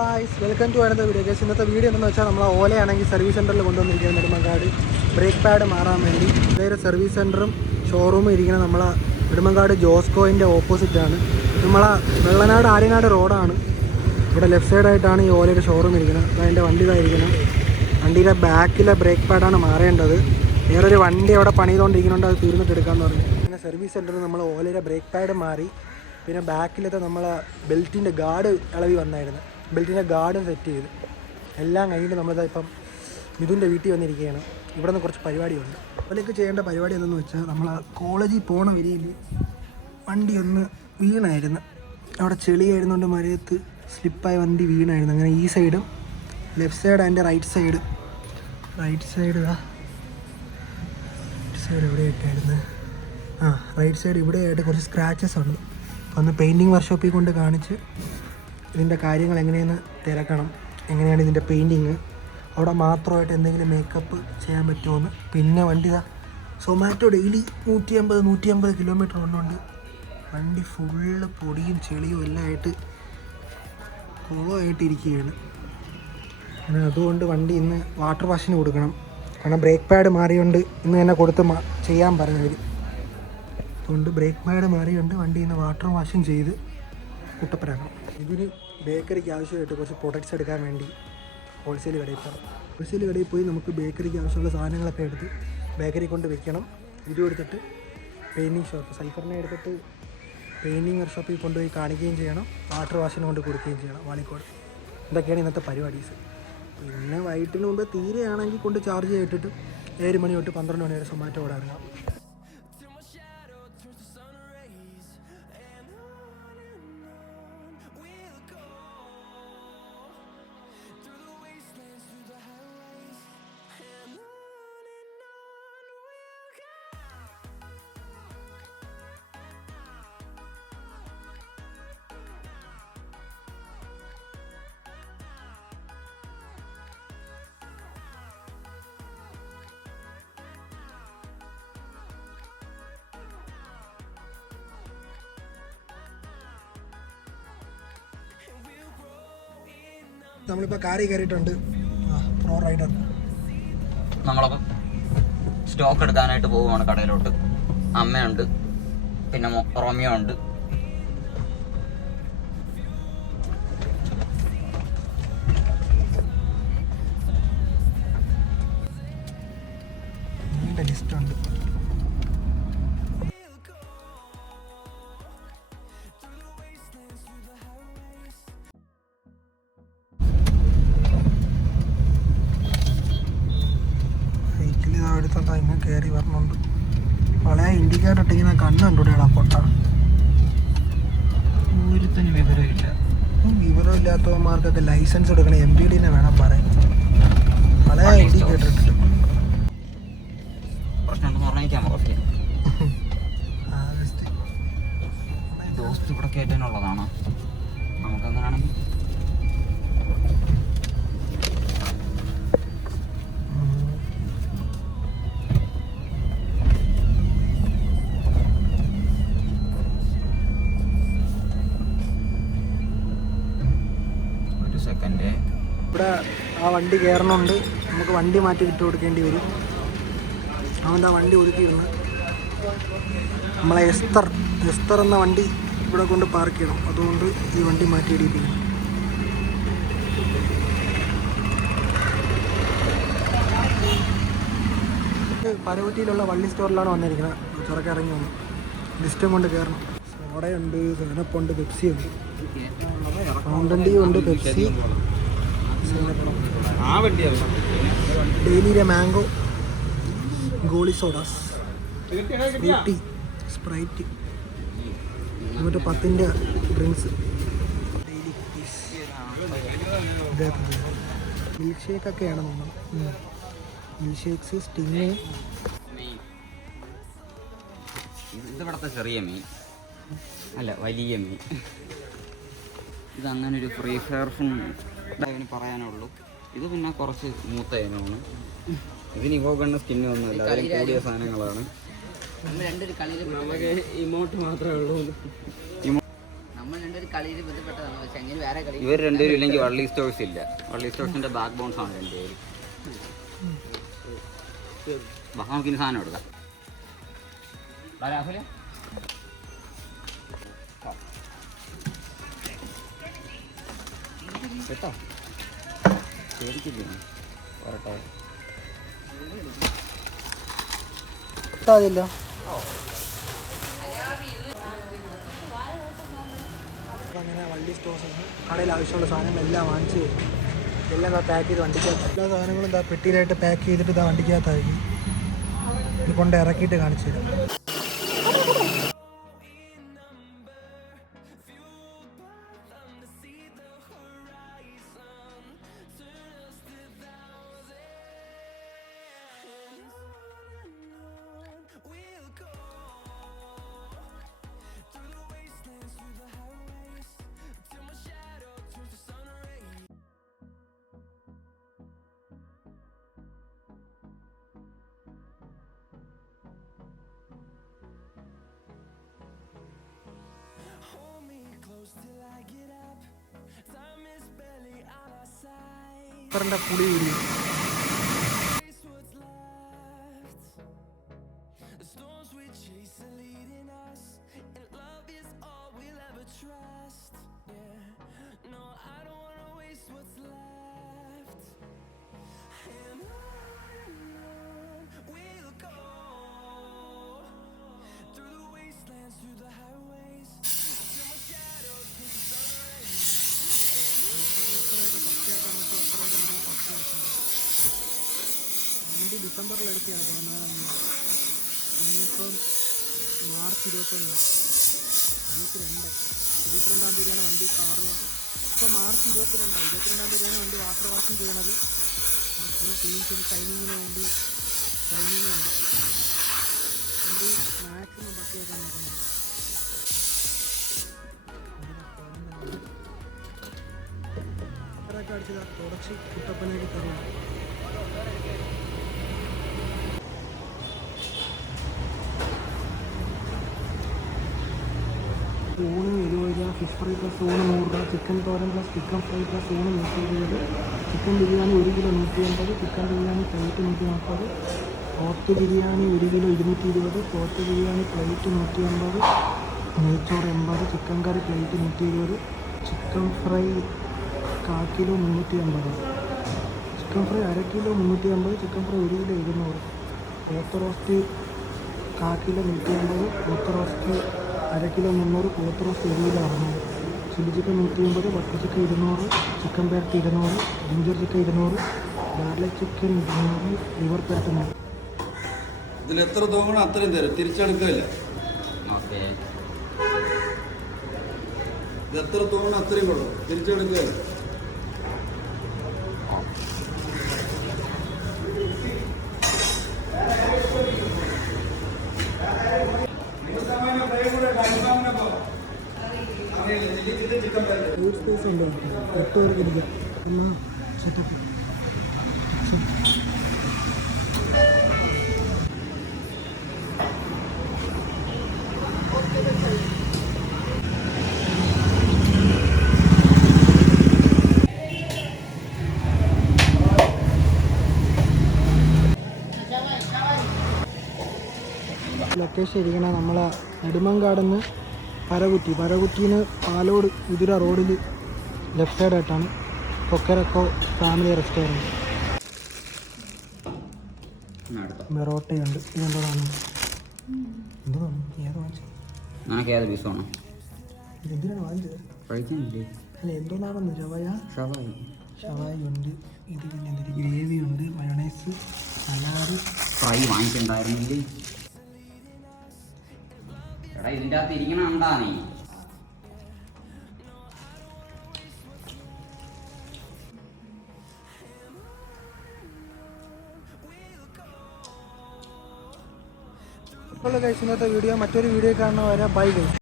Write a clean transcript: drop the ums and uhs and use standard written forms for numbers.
Welcome to another video guys. ഇന്നത്തെ video എന്താണെന്ന് വെച്ചാൽ നമ്മൾ ഓലയാണെങ്കിൽ സർവീസ് സെൻറ്ററിൽ കൊണ്ടുവന്നിരിക്കുന്നത് നെടുമങ്ങാട് ബ്രേക്ക് പാഡ് മാറാൻ വേണ്ടി. ഇതൊരു സർവീസ് സെൻറ്ററും ഷോറൂമും ഇരിക്കുന്നത് നമ്മളെ നെടുമങ്ങാട് ജോസ്കോയിൻ്റെ ഓപ്പോസിറ്റാണ്. നമ്മളെ വെള്ളനാട് ആര്യനാട് റോഡാണ്. ഇവിടെ ലെഫ്റ്റ് സൈഡായിട്ടാണ് ഈ ഓലയുടെ ഷോറൂം ഇരിക്കുന്നത്. അതിൻ്റെ വണ്ടി ഇതായിരിക്കണം. വണ്ടിയുടെ ബാക്കിലെ ബ്രേക്ക് പാഡാണ് മാറേണ്ടത്. വേറൊരു വണ്ടി അവിടെ പണിതുകൊണ്ടിരിക്കുന്നുണ്ട്, അത് തീർന്നിട്ട് എടുക്കാമെന്ന് പറഞ്ഞു. അങ്ങനെ സർവീസ് സെൻറ്ററിൽ നമ്മൾ ഓലയുടെ ബ്രേക്ക് പാഡ് മാറി. പിന്നെ ബാക്കിലത്തെ നമ്മളെ ബെൽറ്റിൻ്റെ ഗാർഡ് ഇളവി വന്നായിരുന്നു. ബെൽറ്റിൻ്റെ ഗാർഡും സെറ്റ് ചെയ്ത് എല്ലാം കഴിഞ്ഞിട്ട് നമ്മളിതാ ഇപ്പം മിഥുൻ്റെ വീട്ടിൽ വന്നിരിക്കുകയാണ്. ഇവിടെ നിന്ന് കുറച്ച് പരിപാടിയുണ്ട്. അതിലേക്ക് ചെയ്യേണ്ട പരിപാടി എന്തെന്ന് വെച്ചാൽ നമ്മൾ കോളേജിൽ പോണ വരിയിൽ വണ്ടി ഒന്ന് വീണായിരുന്നു. അവിടെ ചെളിയായിരുന്നുകൊണ്ട് മഴയത്ത് സ്ലിപ്പായി വണ്ടി വീണായിരുന്നു. അങ്ങനെ ഈ സൈഡും ലെഫ്റ്റ് സൈഡ് അതിൻ്റെ റൈറ്റ് സൈഡ് എവിടെയായിട്ടായിരുന്നു? റൈറ്റ് സൈഡ് ഇവിടെയായിട്ട് കുറച്ച് സ്ക്രാച്ചസ് ഉണ്ട്. ഒന്ന് പെയിൻറ്റിങ് വർക്ക്ഷോപ്പിൽ കൊണ്ട് കാണിച്ച് ഇതിൻ്റെ കാര്യങ്ങൾ എങ്ങനെയെന്ന് തിരക്കണം. എങ്ങനെയാണ് ഇതിൻ്റെ പെയിൻറ്റിങ്, അവിടെ മാത്രമായിട്ട് എന്തെങ്കിലും മേക്കപ്പ് ചെയ്യാൻ പറ്റുമോയെന്ന്. പിന്നെ വണ്ടി സൊമാറ്റോ ഡെയിലി 150 കിലോമീറ്റർ കൊണ്ടുണ്ട്. വണ്ടി ഫുള്ള് പൊടിയും ചെളിയും എല്ലാം ആയിട്ട് കുളമായിട്ടിരിക്കുകയാണ്. അങ്ങനെ അതുകൊണ്ട് വണ്ടി ഇന്ന് വാട്ടർ വാഷിന് കൊടുക്കണം. കാരണം ബ്രേക്ക് പാഡ് മാറിയുണ്ട്. ഇന്ന് തന്നെ കൊടുത്ത് ചെയ്യാൻ പറഞ്ഞവർ. അതുകൊണ്ട് ബ്രേക്ക് പാഡ് മാറിയുണ്ട്. വണ്ടി ഇന്ന് വാട്ടർ വാഷും ചെയ്ത് കുട്ടപ്പനാക്കണം. ഇതിന് ബേക്കറിക്ക് ആവശ്യമായിട്ട് കുറച്ച് പ്രൊഡക്ട്സ് എടുക്കാൻ വേണ്ടി ഹോൾസെയിൽ കടയിൽ പോകണം. ഹോൾസെയിൽ കടയിൽ പോയി നമുക്ക് ബേക്കറിക്ക് ആവശ്യമുള്ള സാധനങ്ങളൊക്കെ എടുത്ത് ബേക്കറി കൊണ്ട് വെക്കണം. ഇത് എടുത്തിട്ട് പെയിൻറ്റിങ് ഷോപ്പ് സൈഫറിനെ എടുത്തിട്ട് പെയിൻറ്റിങ് വർക്ക്ഷോപ്പിൽ കൊണ്ടുപോയി കാണിക്കുകയും ചെയ്യണം. വാട്ടർ വാഷിന് കൊണ്ട് കൊടുക്കുകയും ചെയ്യണം വാളിക്കോട്. ഇതൊക്കെയാണ് ഇന്നത്തെ പരിപാടീസ്. പിന്നെ വൈകിട്ടിന് മുമ്പ് തീരെയാണെങ്കിൽ കൊണ്ട് ചാർജ് ചെയ്തിട്ട് 7 മണി തൊട്ട് 12 മണി വരെ സൊമാറ്റോ ഓടെ ഇറങ്ങാം. നമ്മളിപ്പോൾ കാറിൽ കയറിയിട്ടുണ്ട്. Pro rider. നമ്മളപ്പം സ്റ്റോക്ക് എടുക്കാനായിട്ട് പോവുകയാണ് കടയിലോട്ട്. അമ്മയുണ്ട്, പിന്നെ റോമിയോ ഉണ്ട്. ലിസ്റ്റുണ്ട്. അടുത്ത ഇങ്ങനെ കയറി വരണുണ്ട്. വളരെ ഇൻഡിക്കേറ്റർ ഇട്ടിങ്ങനെ കണ്ണുണ്ടൂടെയാണ് പൊട്ട. ഒരുത്തന് വിവരമില്ല. വിവരമില്ലാത്തവന്മാർക്കൊക്കെ ലൈസൻസ് എടുക്കണം. MPDനെ വേണം പറയാൻ. വളരെ ഇൻഡിക്കേറ്റർ ഇട്ടിട്ട് ദോസ്ത് ഇവിടെ കയറ്റാനുള്ളതാണ്. നമുക്കങ്ങനാണെങ്കിൽ ഇവിടെ ആ വണ്ടി കയറണമുണ്ട്. നമുക്ക് വണ്ടി മാറ്റി വിട്ടു കൊടുക്കേണ്ടി വരും. അവൻ്റെ ആ വണ്ടി ഒതുക്കിയിരുന്നു. നമ്മളെ എസ്തർ എന്ന വണ്ടി ഇവിടെ കൊണ്ട് പാർക്ക് ചെയ്യണം. അതുകൊണ്ട് ഈ വണ്ടി മാറ്റി ഇടിയിപ്പിക്കണം. പരവറ്റിയിലുള്ള വള്ളി സ്റ്റോറിലാണ് വന്നിരിക്കുന്നത്. ചുരക്ക് ഇറങ്ങി വന്നു. ലിസ്റ്റും കൊണ്ട് കയറണം. സോഡയുണ്ട്, സെവനപ്പുണ്ട്, പെപ്സി ഉണ്ട്, മൗണ്ടൻ ഡ്യൂ ഉണ്ട്, പെപ്സി, ഡെയിലിയിലെ mango, goli sodas, Frooti, Sprite, എന്നിട്ട് 10ൻ്റെ ഡ്രിങ്ക്സ്, ഡെയിലി കുക്കീസ്, മിൽക്ക് ഷേക്കൊക്കെയാണ് നമ്മൾ. Milk shakes, sting. ഇതിവിടുത്തെ ചെറിയ മീൻ അല്ല, വലിയ മീൻ. ഇതങ്ങനെ ഒരു ഫ്രീ ഫയർ അതിന് പറയാനുള്ളൂ. ഇത് പിന്നെ കുറച്ച് മൂത്ത ഇനമാണ്. ഇതിന് ഇവോഗണ്ണ സ്കിന്ന് ഒന്നുമില്ല, അതിലും കൂടിയ സാധനങ്ങളാണ്. നമുക്ക് ഇമോട്ട് മാത്രമേ ഉള്ളൂ. നമ്മൾ രണ്ടൊരു കളിയിൽ ബന്ധപ്പെട്ടതാണ്, പക്ഷെ അങ്ങനെ വേറെ കളി. ഇവർ രണ്ടുപേരും ഇല്ലെങ്കിൽ വള്ളി സ്റ്റോഴ്സ് ഇല്ല. വള്ളി സ്റ്റോഴ്സിന്റെ ബാക്ക് ബോൺസ് ആണ് രണ്ടുപേരും. നമുക്കിനി സാധനം എടുക്കാം. രാഹുലെ കേട്ടോ, പേടിക്കില്ലേ വരട്ടെ. കിട്ടാതില്ല. അങ്ങനെ വണ്ടി സ്റ്റോഴ്സ് കടയിൽ ആവശ്യമുള്ള സാധനങ്ങളെല്ലാം വാങ്ങിച്ച് എല്ലാം പാക്ക് ചെയ്ത് വണ്ടിക്കകത്ത് എല്ലാ സാധനങ്ങളും എന്താ പെട്ടിയിലായിട്ട് പാക്ക് ചെയ്തിട്ട് ഇതാ വണ്ടിക്കകത്തായിരിക്കും. ഇത് കൊണ്ട് ഇറക്കിയിട്ട് കാണിച്ചു തരാം. പുളി വീഡിയോ ഡിസംബറിൽ എടുക്കുകയാണ് 14-ാം തീയതി. ഇനിയിപ്പം മാർച്ച് 22-ാം തീയതിയാണ് വണ്ടി കാറ്. ഇപ്പോൾ മാർച്ച് 22-ാം തീയതിയാണ് വണ്ടി വാട്ടർ വാഷും ചെയ്യണത്. ഫുൾ ക്ലീൻ ചെയ്ത് ഷൈനിങ്ങിന് വേണ്ടി വണ്ടി മാക്സിമം പട്ടിയാക്കാൻ നോക്കുന്നത്. അത്രയൊക്കെ അടിച്ചത് തുടച്ച് കുട്ടപ്പനേക്ക് തരുന്നു. ഊണ് 20 രൂപ, ഫിഷ് ഫ്രൈ പ്ലസ് ഊണ് 100 രൂപ, ചിക്കൻ തോരൻ പ്ലസ് ചിക്കൻ ഫ്രൈ പ്ലസ് ഊണ് 120, chicken biryani 1 kilo 180, chicken biryani plate 140, പോത്ത് ബിരിയാണി 1 കിലോ 220, പോത്ത് ബിരിയാണി പ്ലേറ്റ് 150, നെയ്ച്ചോറ് 80, chicken curry plate 120, chicken fry 1/4 kilo 350, chicken fry 1/2 kilo 350, chicken fry 1 kilo 200, പോത്ത് റോസ്റ്റ് 1/4 കിലോ 150, പോത്ത് റോസ്റ്റ് 1/2 കിലോ 300, പോത്ത് roast 1 kilo 600, chilli chicken 150, butter chicken 200, chicken പേരട്ട് 200, ginger chicken 200, garlic chicken 200, liver പേരട്ട് 100. ഇതിൽ എത്ര തോന്നണം അത്രയും തരും, തിരിച്ചെടുക്കില്ല. ഓക്കെ, ഇത് എത്ര തോന്നണം അത്രയും കൊള്ളും, തിരിച്ചെടുക്കില്ല. ഫുഡ് സ്പേസ് ഉണ്ട്, 8 പേർക്ക് ഇരിക്കാം. എല്ലാം സെറ്റപ്പ്. ലൊക്കേഷൻ ഇരിക്കണ നമ്മളെ നെടുമങ്ങാട് നിന്ന് പരകുറ്റിന്ന് പാലോട് കുതിര റോഡിൽ ലെഫ്റ്റ് സൈഡായിട്ടാണ് കൊക്കരക്കോ ഫാമിലി റെസ്റ്റോറൻറ്റ്. ബെറോട്ടയുണ്ട്. ഇതെന്താണ്? എന്താണ് ഏത് വാങ്ങിച്ചത്? നിനക്ക് ഏത് പീസ് വേണം? എന്തിനാണ് വാങ്ങിച്ചത്? കഴിക്കാനില്ലേ? അല്ല എന്തോന്നാണെന്ന് ഷവായി ഉണ്ട്. ഇത് പിന്നെ എന്തൊരു ഗ്രേവി ഉണ്ട്, മയോണൈസ്, സലാഡ്. ഫ്രൈ വാങ്ങിച്ചിട്ടുണ്ടായിരുന്നില്ലേ? എടാ ഇതിൻ്റെ അകത്ത് ഇരിക്കണ കണ്ടാ നീ? ഇന്നത്തെ വീഡിയോ മറ്റൊരു വീഡിയോ കാണുന്ന വരെ ബൈ ഗൈസ്.